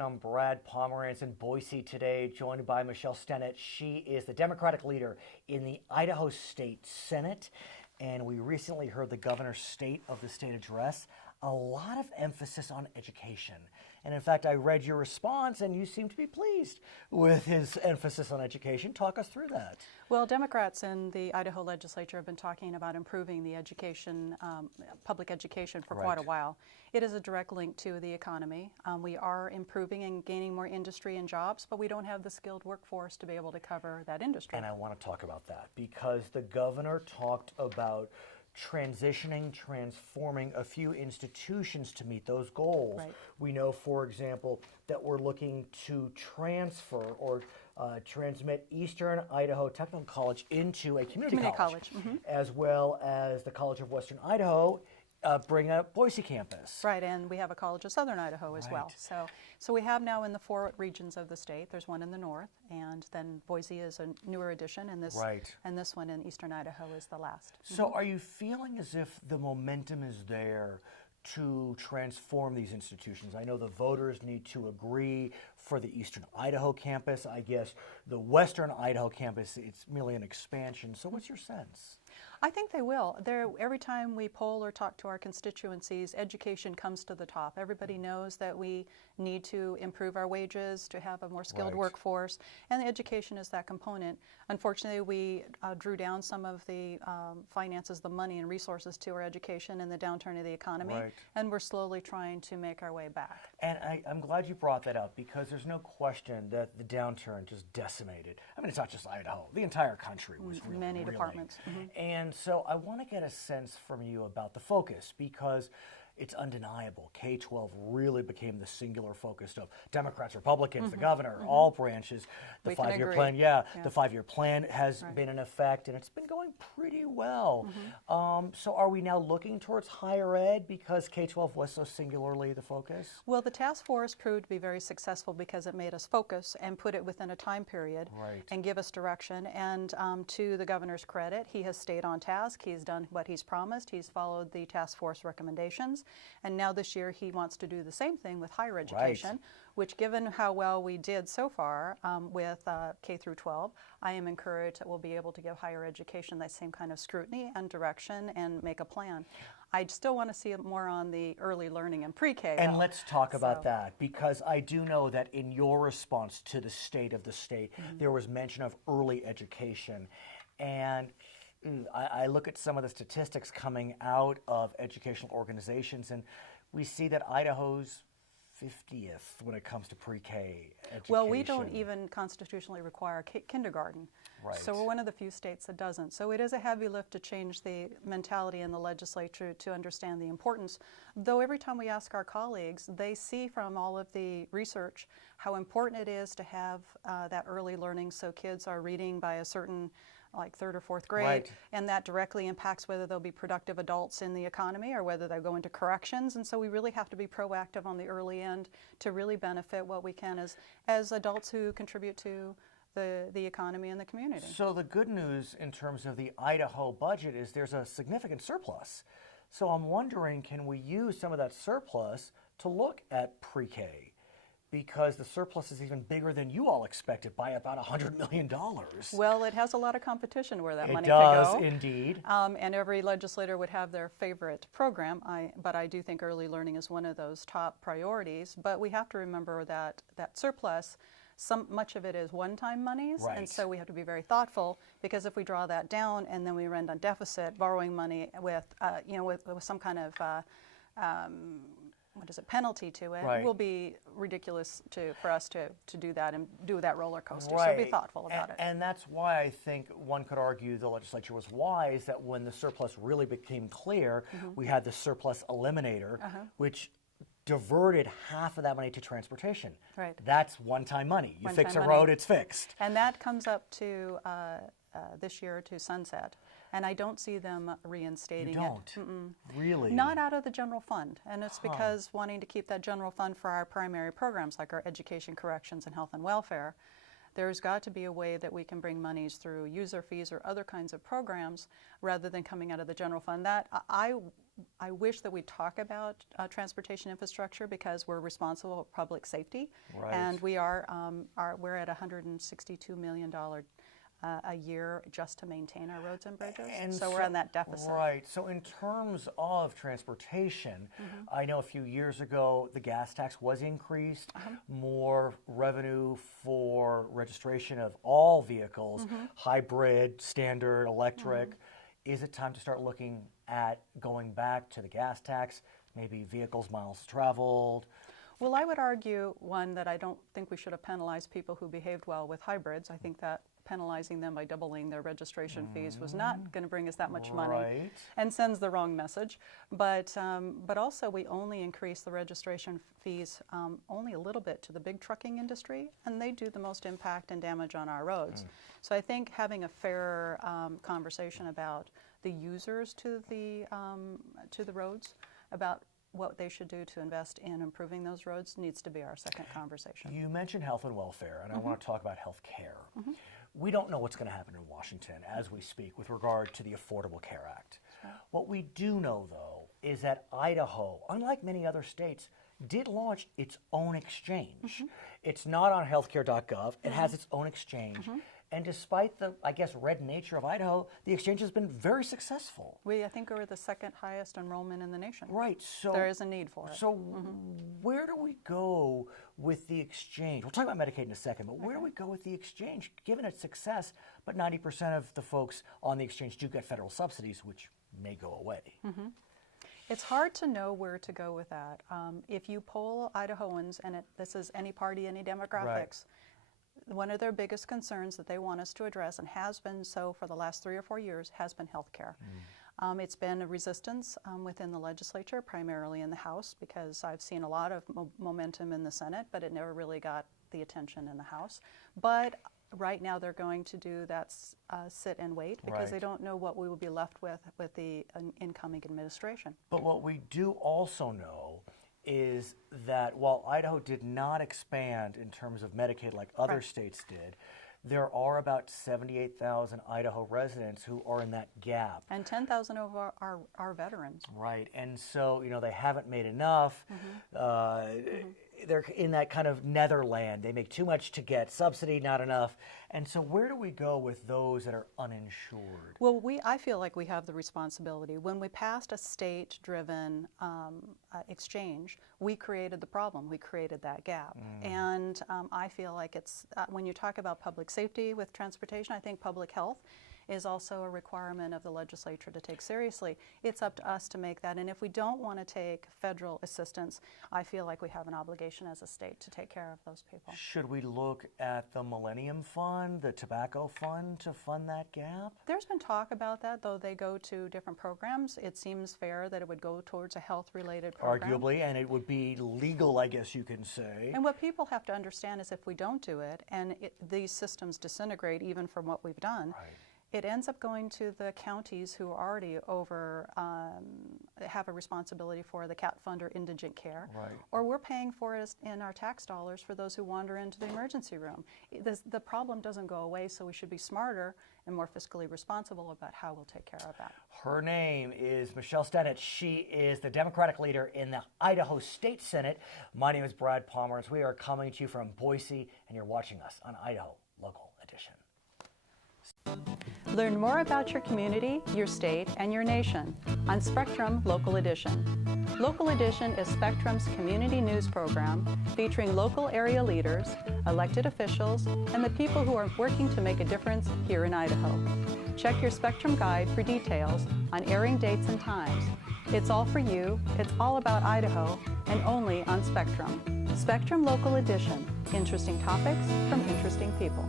I'm Brad Pomerance in Boise today, joined by Michelle Stennett. She is the Democratic leader in the Idaho State Senate, and we recently heard the governor's State of the State address. A lot of emphasis on education. And in fact, I read your response and you seem to be pleased with his emphasis on education. Talk us through that. Well, Democrats in the Idaho legislature have been talking about improving the education, public education for quite a while. It is a direct link to the economy. We are improving and gaining more industry and jobs, but we don't have the skilled workforce to be able to cover that industry. And I want to talk about that because the governor talked about transforming a few institutions to meet those goals. Right. We know, for example, that we're looking to transfer or transmit Eastern Idaho Technical College into a community college. As well as the College of Western Idaho bring a Boise campus. Right, and we have a College of Southern Idaho as well. So we have now in the 4 regions of the state, there's one in the north, and then Boise is a newer addition, and this one in Eastern Idaho is the last. So are you feeling as if the momentum is there to transform these institutions? I know the voters need to agree for the Eastern Idaho campus. I guess the Western Idaho campus, it's merely an expansion. So what's your sense? I think they will. Every time we poll or talk to our constituencies, education comes to the top. Everybody knows that we need to improve our wages, to have a more skilled workforce, and the education is that component. Unfortunately, we drew down some of the finances, the money and resources to our education in the downturn of the economy, and we're slowly trying to make our way back. And I'm glad you brought that up because there's no question that the downturn just decimated. I mean, it's not just Idaho. The entire country was really many departments. And so I want to get a sense from you about the focus because it's undeniable. K-12 really became the singular focus of Democrats, Republicans, the governor, all branches. The five-year plan, the five-year plan has been in effect, and it's been going pretty well. So are we now looking towards higher ed because K-12 was so singularly the focus? Well, the task force proved to be very successful because it made us focus and put it within a time period and give us direction. And to the governor's credit, he has stayed on task. He's done what he's promised. He's followed the task force recommendations. And now this year he wants to do the same thing with higher education, which given how well we did so far with K through 12, I am encouraged that we'll be able to give higher education that same kind of scrutiny and direction and make a plan. I still want to see it more on the early learning and pre-K. And let's talk about that because I do know that in your response to the state of the state, there was mention of early education. And I look at some of the statistics coming out of educational organizations, and we see that Idaho's 50th when it comes to pre-K education. Well, we don't even constitutionally require kindergarten. So we're one of the few states that doesn't. So it is a heavy lift to change the mentality in the legislature to understand the importance. Though every time we ask our colleagues, they see from all of the research how important it is to have that early learning so kids are reading by a certain like 3rd or 4th grade, and that directly impacts whether they'll be productive adults in the economy or whether they'll go into corrections. And so we really have to be proactive on the early end to really benefit what we can as adults who contribute to the economy and the community. So the good news in terms of the Idaho budget is there's a significant surplus. So I'm wondering, can we use some of that surplus to look at pre-K? Because the surplus is even bigger than you all expected by about $100 million. Well, it has a lot of competition where that money could go. It does, indeed. indeed. And every legislator would have their favorite program, but I do think early learning is one of those top priorities. But we have to remember that surplus, much of it is one-time monies, and so we have to be very thoughtful because if we draw that down and then we run on deficit, borrowing money with some kind of penalty to it, will be ridiculous for us to do that and do that roller coaster. So be thoughtful about it. And that's why I think one could argue the legislature was wise that when the surplus really became clear, we had the surplus eliminator, which diverted half of that money to transportation. That's one-time money. You fix a road, it's fixed. And that comes up to this year to sunset. And I don't see them reinstating it. You don't? Really? Not out of the general fund. And it's because wanting to keep that general fund for our primary programs like our education, corrections, and health and welfare, there's got to be a way that we can bring monies through user fees or other kinds of programs rather than coming out of the general fund. That I wish that we talk about transportation infrastructure because we're responsible for public safety, and we're at $162 million a year just to maintain our roads and bridges. And so we're on that deficit. Right. So in terms of transportation, I know a few years ago the gas tax was increased, more revenue for registration of all vehicles, hybrid, standard, electric. Is it time to start looking at going back to the gas tax, maybe vehicles miles traveled? Well, I would argue, one, that I don't think we should have penalized people who behaved well with hybrids. I think that penalizing them by doubling their registration fees was not going to bring us that much money and sends the wrong message. But also we only increase the registration fees only a little bit to the big trucking industry, and they do the most impact and damage on our roads. So I think having a fair conversation about the users to the roads, about what they should do to invest in improving those roads, needs to be our second conversation. You mentioned health and welfare, and I want to talk about health care. We don't know what's going to happen in Washington as we speak with regard to the Affordable Care Act. What we do know, though, is that Idaho, unlike many other states, did launch its own exchange. It's not on healthcare.gov. It has its own exchange. And despite the, I guess, red nature of Idaho, the exchange has been very successful. I think we're the second highest enrollment in the nation. Right. So there is a need for it. So where do we go with the exchange? We'll talk about Medicaid in a second, but where do we go with the exchange, given its success, but 90% of the folks on the exchange do get federal subsidies, which may go away? It's hard to know where to go with that. If you poll Idahoans, and this is any party, any demographics, one of their biggest concerns that they want us to address, and has been so for the last 3 or 4 years, has been health care. It's been a resistance within the legislature, primarily in the House, because I've seen a lot of momentum in the Senate, but it never really got the attention in the House. But right now they're going to do that sit and wait, because they don't know what we will be left with the incoming administration. But what we do also know is that while Idaho did not expand in terms of Medicaid like other states did, there are about 78,000 Idaho residents who are in that gap. And 10,000 of our veterans. Right, and so, they haven't made enough. They're in that kind of netherland. They make too much to get subsidy, not enough. And so where do we go with those that are uninsured? Well, I feel like we have the responsibility. When we passed a state-driven exchange, we created the problem. We created that gap. And I feel like it's, when you talk about public safety with transportation, I think public health is also a requirement of the legislature to take seriously. It's up to us to make that, and if we don't want to take federal assistance, I feel like we have an obligation as a state to take care of those people. Should we look at the Millennium Fund, the Tobacco Fund, to fund that gap? There's been talk about that, though they go to different programs. It seems fair that it would go towards a health-related program. Arguably, and it would be legal, I guess you can say. And what people have to understand is if we don't do it, and these systems disintegrate even from what we've done, it ends up going to the counties who already have a responsibility for the CAT fund or indigent care, or we're paying for it in our tax dollars for those who wander into the emergency room. The problem doesn't go away, so we should be smarter and more fiscally responsible about how we'll take care of that. Her name is Michelle Stennett. She is the Democratic leader in the Idaho State Senate. My name is Brad Pomerance. We are coming to you from Boise, and you're watching us on Idaho Local Edition. Learn more about your community, your state, and your nation on Spectrum Local Edition. Local Edition is Spectrum's community news program featuring local area leaders, elected officials, and the people who are working to make a difference here in Idaho. Check your Spectrum guide for details on airing dates and times. It's all for you, it's all about Idaho, and only on Spectrum. Spectrum Local Edition. Interesting topics from interesting people.